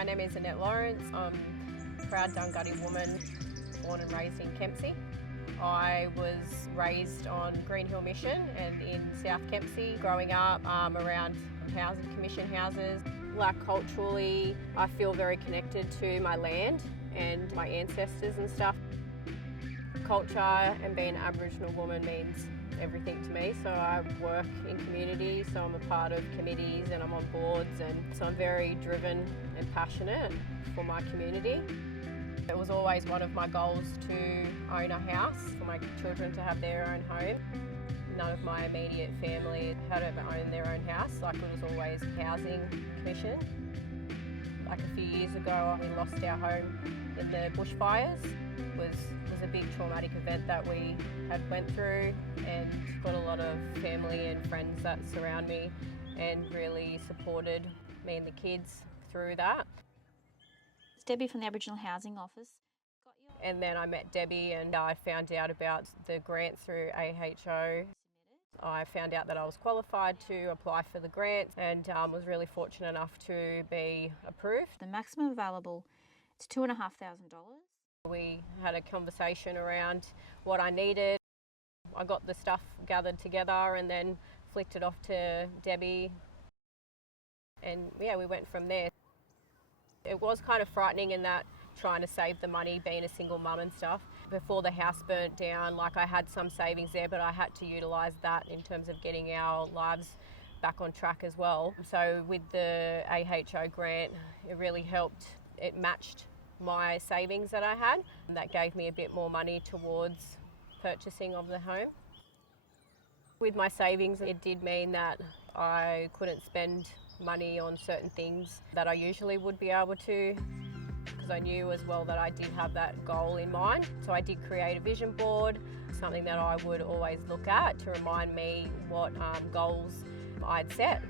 My name is Annette. I'm a proud Dungutty woman, born and raised in Kempsey. I was raised on Green Hill Mission and in South Kempsey, growing up around housing commission houses. Like culturally, I feel very connected to my land and my ancestors and stuff. Culture and being an Aboriginal woman means everything to me. So I work in community, so I'm a part of committees and I'm on boards, and so I'm very driven and passionate for my community. It was always one of my goals to own a house, for my children to have their own home. None of my immediate family had ever owned their own house, like it was always housing commission. Like a few years ago, we lost our home in the bushfires. It was a big traumatic event that we had went through, and got a lot of family and friends that surround me and really supported me and the kids through that. It's Debbie from the Aboriginal Housing Office. And then I met Debbie and I found out about the grant through AHO. I found out that I was qualified to apply for the grant and was really fortunate enough to be approved. The maximum available is $2,500. We had a conversation around what I needed. I got the stuff gathered together and then flicked it off to Debbie. And yeah, we went from there. It was kind of frightening in that trying to save the money, being a single mum and stuff. Before the house burnt down, like I had some savings there, but I had to utilise that in terms of getting our lives back on track as well. So with the AHO grant, it really helped. It matched my savings that I had, and that gave me a bit more money towards purchasing of the home. With my savings, it did mean that I couldn't spend money on certain things that I usually would be able to, because I knew as well that I did have that goal in mind. So I did create a vision board, something that I would always look at to remind me what goals I'd set.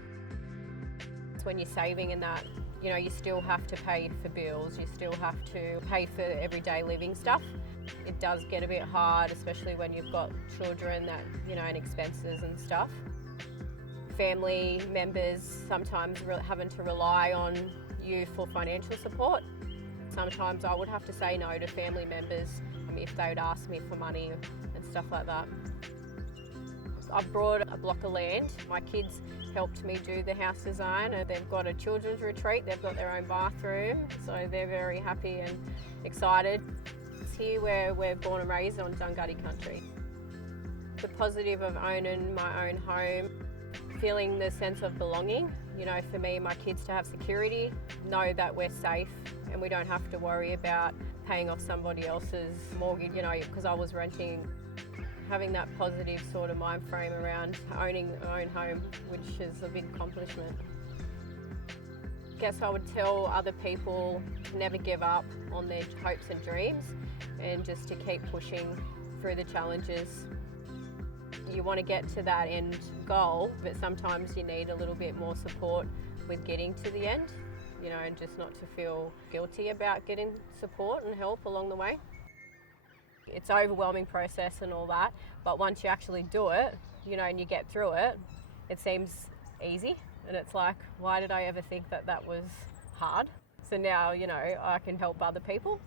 It's when you're saving and that, you know, you still have to pay for bills, you still have to pay for everyday living stuff. It does get a bit hard, especially when you've got children that, you know, and expenses and stuff. Family members sometimes having to rely on you for financial support. Sometimes I would have to say no to family members if they would ask me for money and stuff like that. I've brought a block of land. My kids helped me do the house design, and they've got a children's retreat. They've got their own bathroom, so they're very happy and excited. It's here where we're born and raised on Dungutty country. The positive of owning my own home, feeling the sense of belonging, you know, for me and my kids to have security, know that we're safe and we don't have to worry about paying off somebody else's mortgage, you know, because I was renting. Having that positive sort of mind frame around owning my own home, which is a big accomplishment. I guess I would tell other people to never give up on their hopes and dreams, and just to keep pushing through the challenges. You want to get to that end goal, but sometimes you need a little bit more support with getting to the end, you know, and just not to feel guilty about getting support and help along the way. It's an overwhelming process and all that, but once you actually do it, you know, and you get through it, it seems easy, and it's like, why did I ever think that that was hard? So now, you know, I can help other people.